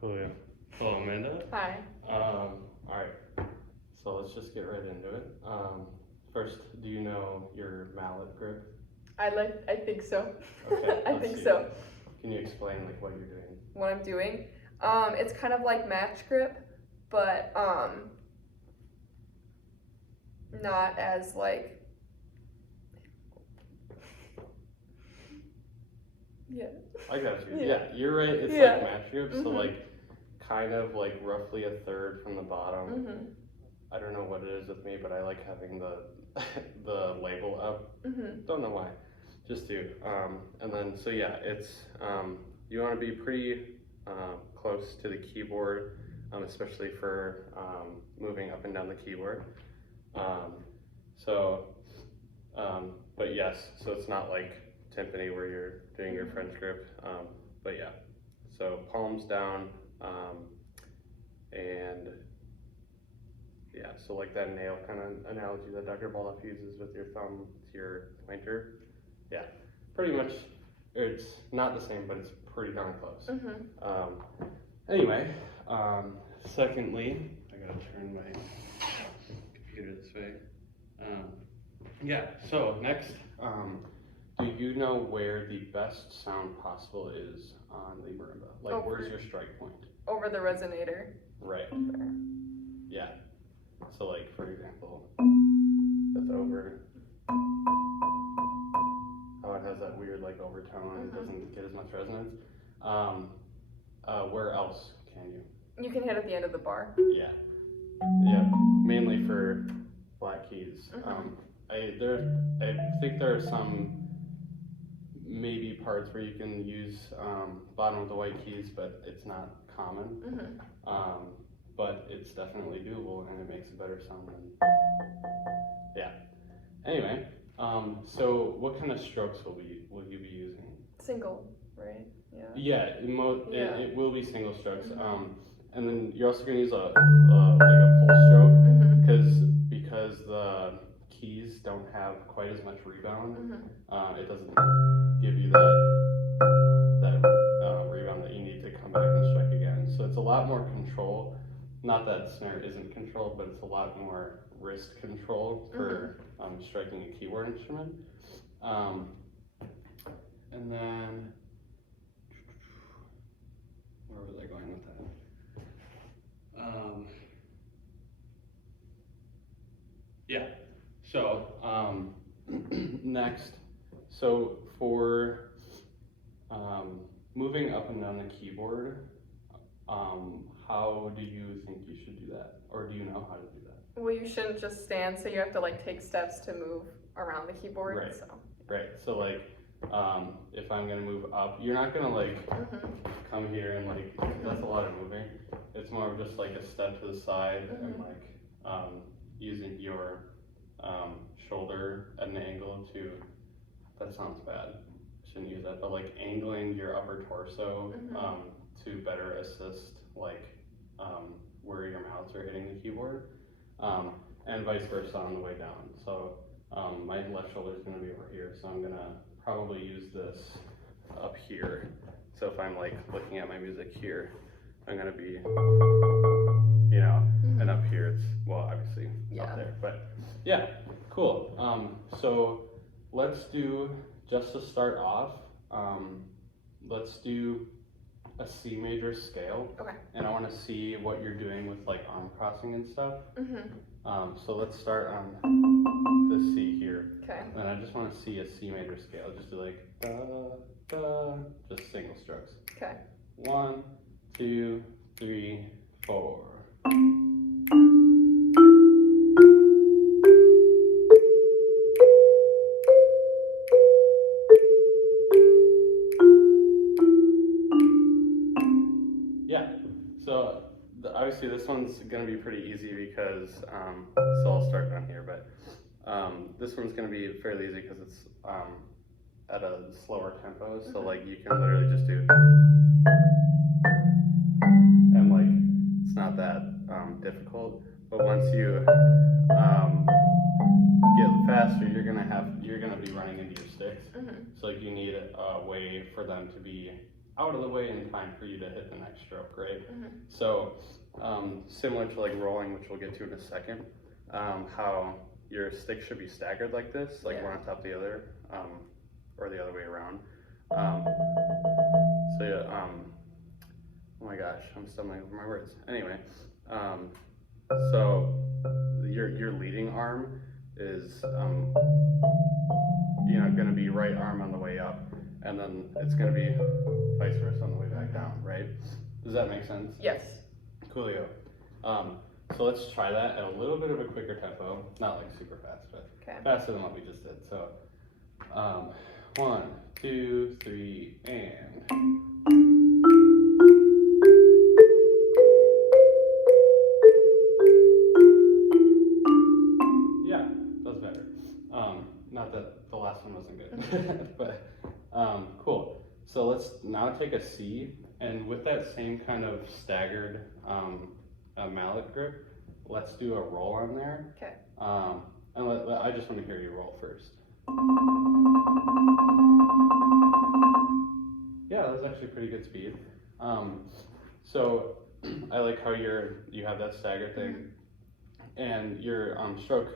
Cool, yeah. Hello, Amanda. Hi. Alright, so let's just get right into it. First, do you know your mallet grip? I think so. Okay, I let's think see. so. Can you explain like what you're doing? What I'm doing, it's kind of like match grip, but not as like. Yeah. I got you. Yeah. Yeah, you're right. It's Yeah. like match grip, so like kind of like roughly a third from the bottom. I don't know what it is with me, but I like having the the label up. Don't know why. Just do. And then so yeah, it's you want to be pretty close to the keyboard, especially for moving up and down the keyboard. But yes, so it's not like timpani where you're doing your French grip. But yeah, so palms down, and yeah, so like that nail kind of analogy that Dr. Baldoff uses with your thumb to your pointer. Yeah, pretty much. It's not the same, but it's pretty darn close. Anyway, secondly, I gotta turn my computer this way. Yeah, so next, do you know where the best sound possible is on the marimba? Like, where's your strike point? Over the resonator. Right. Yeah. So like, for example, that's over. How it has that weird like overtone and it doesn't get as much resonance. Where else can you? You can hit at the end of the bar. Yeah. Yeah. Mainly for black keys. I think there are some maybe parts where you can use bottom of the white keys, but it's not common. But it's definitely doable and it makes a better sound than, yeah. Anyway, so what kind of strokes will you be using? Single, right? Yeah. Yeah, it will be single strokes. And then you're also gonna use like a full stroke because the keys don't have quite as much rebound. It doesn't give you that rebound that you need to come back and strike again. So it's a lot more control. Not that snare isn't controlled, but it's a lot more wrist control for striking a keyboard instrument. And then, where was I going with that? Yeah, so next, so for moving up and down the keyboard, how do you think you should do that? Or do you know how to do that? Well, you shouldn't just stand, so you have to like take steps to move around the keyboard. Right. So. Right. So like, if I'm gonna move up, you're not gonna like come here and like that's a lot of moving. It's more of just like a step to the side and like using your shoulder at an angle to. That sounds bad. Shouldn't use that, but like angling your upper torso to better assist like where your mouths are hitting the keyboard, and vice versa on the way down. So my left shoulder is going to be over here, so I'm going to probably use this up here. So if I'm like looking at my music here, I'm going to be, you know, and up here it's, well, obviously up there, but yeah, cool. So let's do, just to start off, let's do a C major scale. Okay. And I want to see what you're doing with like arm crossing and stuff. So let's start on the C here. Okay. And I just want to see a C major scale. Just do like da da, just single strokes. Okay. 1, 2, 3, 4. So obviously this one's going to be pretty easy because, so I'll start down here, but this one's going to be fairly easy because it's at a slower tempo, so like you can literally just do, and like it's not that difficult, but once you get faster, you're gonna be running into your sticks, so like you need a way for them to be out of the way in time for you to hit the next stroke, right? Mm-hmm. So similar to like rolling, which we'll get to in a second, how your stick should be staggered like this, like one on top of the other, or the other way around. So yeah, oh my gosh, I'm stumbling over my words. Anyway, so your leading arm is going to be right arm on the way up, and then it's going to be vice versa on the way back down, right? Does that make sense? Yes. Coolio. So let's try that at a little bit of a quicker tempo, not like super fast, but faster than what we just did. So 1, 2, 3, and. Yeah, that's better. Not that the last one wasn't good, but cool. So let's now take a C, and with that same kind of staggered mallet grip, let's do a roll on there. Okay. And I just want to hear you roll first. Yeah, that was actually pretty good speed. So I like how you have that stagger thing, and your stroke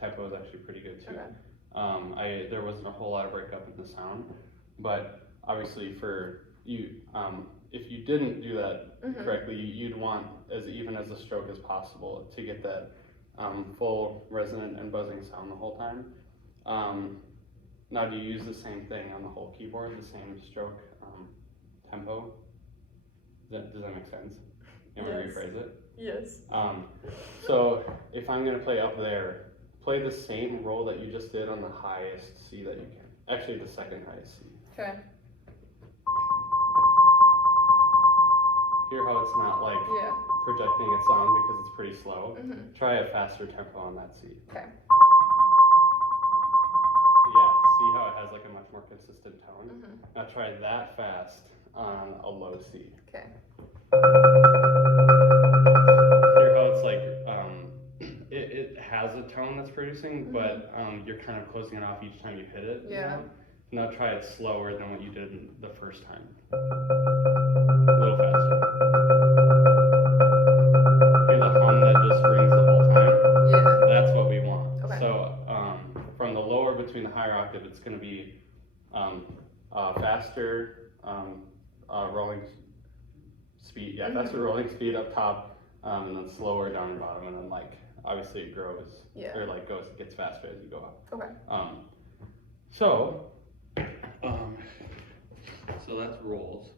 tempo is actually pretty good too. Okay. There wasn't a whole lot of breakup in the sound, but obviously for you, if you didn't do that correctly, you'd want as even as a stroke as possible to get that full resonant and buzzing sound the whole time. Now, do you use the same thing on the whole keyboard, the same stroke tempo? Does that make sense? You want me to rephrase it? Yes. So if I'm going to play up there, play the same roll that you just did on the highest C that you can. Actually, the second highest C. Okay. Hear how it's not like projecting its sound because it's pretty slow. Try a faster tempo on that C. Okay. Yeah, see how it has like a much more consistent tone? Now try that fast on a low C. Okay. Hear how it's like, it has a tone that's producing, but you're kind of closing it off each time you hit it. Yeah. Now try it slower than what you did the first time. A little faster. Hear the hum that just rings the whole time? Yeah. That's what we want. Okay. So from the lower between the higher octave, it's going to be faster rolling speed. Yeah, faster rolling speed up top, and then slower down the bottom, and then like obviously it grows or like gets faster as you go up. Okay. So that's rolls.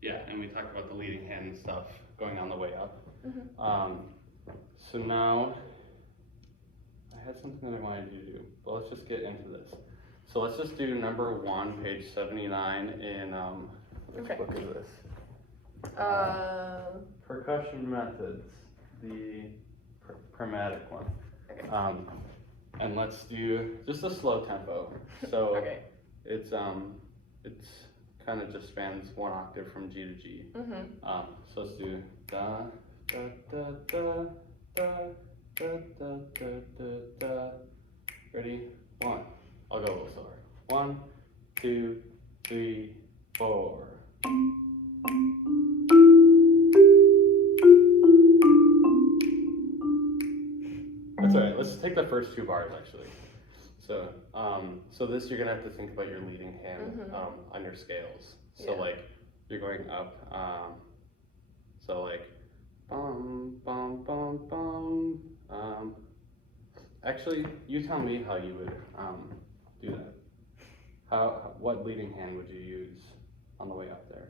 Yeah, and we talked about the leading hand and stuff going on the way up. So now I had something that I wanted you to do, but let's just get into this. So let's just do number 1, page 79 in which book is this? Percussion methods, the chromatic one. Okay. And let's do just a slow tempo. So it's kind of just spans 1 octave from G to G. So let's do da da da da da da da da da da. Ready? 1. I'll go a little slower. 1, 2, 3, 4. That's alright, let's take the first 2 bars actually. So so this you're gonna have to think about your leading hand on your scales. So like you're going up, so like bum bum bum bum. Actually, you tell me how you would do that. What leading hand would you use on the way up there?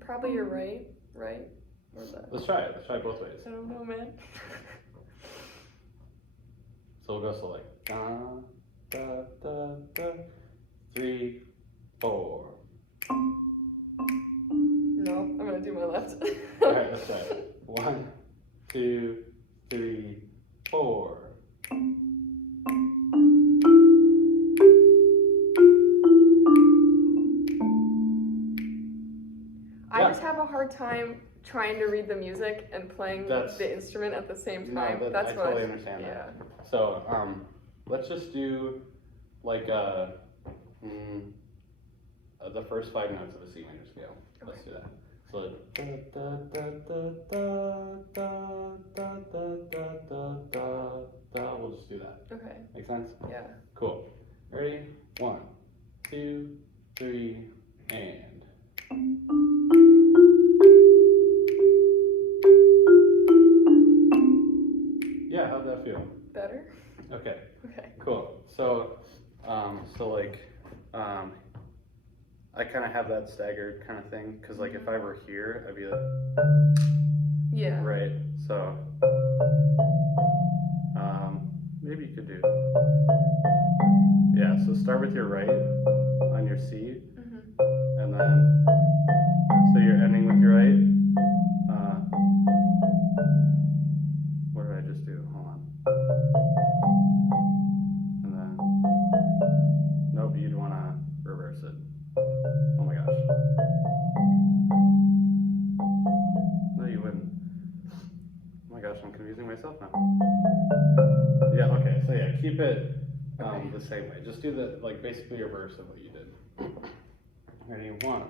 Probably your right? Or the... Let's try it. Let's try it both ways. I don't know, man. So we'll go so like da da da da 3, 4. No, I'm gonna do my left. Alright, let's try it. 1, 2, 3, 4. I just have a hard hard time trying to read the music and playing the instrument at the same time. No, That's I what totally understand that. So, let's just do like the first 5 notes of a C minor scale. Let's do that. So da da da da da da da da da da da. We'll just do that. Okay. Make sense? Yeah. Cool. Ready? 1, 2, 3, and. Yeah, how'd that feel? Better? Okay. Okay. Cool. So, I kind of have that staggered kind of thing, because like if I were here, I'd be like, yeah. Right. So, maybe you could do, yeah. So start with your right on your C, and then so you're ending with your right. What did I just do? Hold on. And then, nope, you'd want to reverse it. Oh my gosh. No, you wouldn't. Oh my gosh, I'm confusing myself now. Yeah, okay, so yeah, keep it the same way. Just do the, like, basically reverse of what you did. Ready? 1,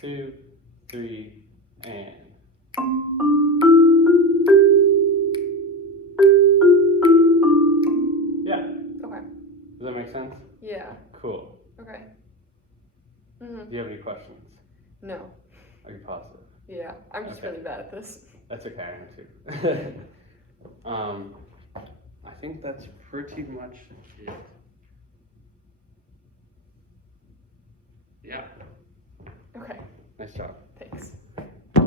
2, 3, and. Yeah. Okay. Does that make sense? Yeah. Cool. Okay. Do you have any questions? No. Are you positive? Yeah, I'm just really bad at this. That's okay, I am too. I think that's pretty much it. Yeah. Okay. Nice job. Thanks.